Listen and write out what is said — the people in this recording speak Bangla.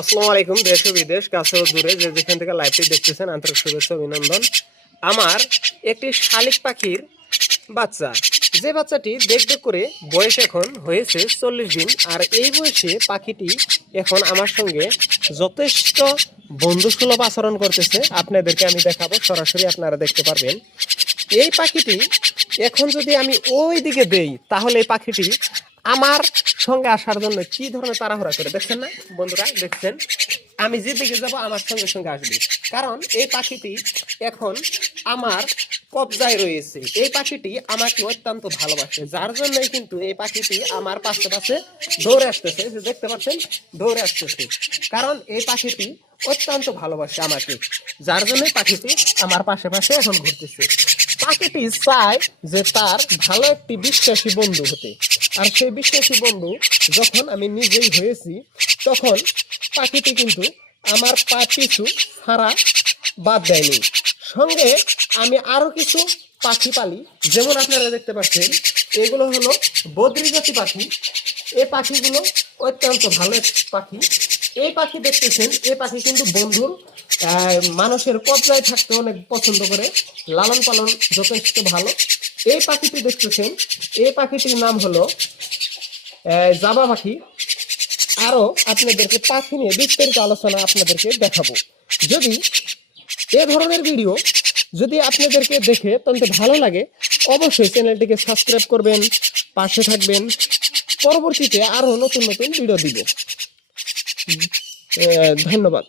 আসসালামু আলাইকুম। দেশ ও বিদেশ, কাছে ও দূরে যে যেখান থেকে লাইভটি দেখতেছেন আন্তরিক শুভেচ্ছা অভিনন্দন। আমার একটি শালিক পাখির বাচ্চা, যে বাচ্চাটি দেখতে করে বয়স এখন হয়েছে 40 দিন। আর এই বয়সে পাখিটি এখন আমার সঙ্গে যথেষ্ট বন্ধুসুলভ আচরণ করতেছে। আপনাদেরকে আমি দেখাবো, সরাসরি আপনারা দেখতে পারবেন। এই পাখিটি এখন যদি আমি ওই দিকে দেই, তাহলে এই পাখিটি আমার সঙ্গে আসার জন্য কি ধরনের তাড়াহুড়া করে, দেখছেন না বন্ধুরা? দেখছেন, আমি যেদিকে যাব আমার সঙ্গে সঙ্গে আসবে, কারণ এই পাখিটি এখন আমার কবজায় রয়েছে। এই পাখিটি আমাকে অত্যন্ত ভালোবাসে, যার জন্যই কিন্তু এই পাখিটি আমার পাশে পাশে দৌড়ে আসতেছে। যে দেখতে পাচ্ছেন, দৌড়ে আসতেছে, কারণ এই পাখিটি অত্যন্ত ভালোবাসে আমাকে, যার জন্যই পাখিটি আমার পাশে পাশে এখন ঘুরতেছে। পাখিটি চায় যে তার ভালো একটি বিশ্বাসী বন্ধু হতে, আর সেই বিশ্বাসী বন্ধু যখন আমি নিজেই হয়েছি, তখন পাখিটি কিন্তু আমার পা পিছু ছাড়া বাদ দেয়নি। সঙ্গে আমি আরো কিছু পাখি পালি, যেমন আপনারা দেখতে পাচ্ছেন, এগুলো হলো বদ্রি জাতি পাখি। এই পাখিগুলো অত্যন্ত ভালো পাখি। এই পাখি দেখতেছেন, এই পাখি কিন্তু বন্ধুর মানুষের কবজায় থাকতে অনেক পছন্দ করে, লালন পালন যথেষ্ট ভালো। এই পাখিটি দেখতেছেন, এই পাখিটির নাম হলো জাবা পাখি। আরো আপনাদেরকে পাখি নিয়ে বিস্তারিত আলোচনা আপনাদেরকে দেখাবো। যদি এ ধরনের ভিডিও যদি আপনাদেরকে দেখে অত্যন্ত ভালো লাগে, অবশ্যই চ্যানেলটিকে সাবস্ক্রাইব করবেন, পাশে থাকবেন। পরবর্তীতে আরো নতুন নতুন ভিডিও দিব। ধন্যবাদ।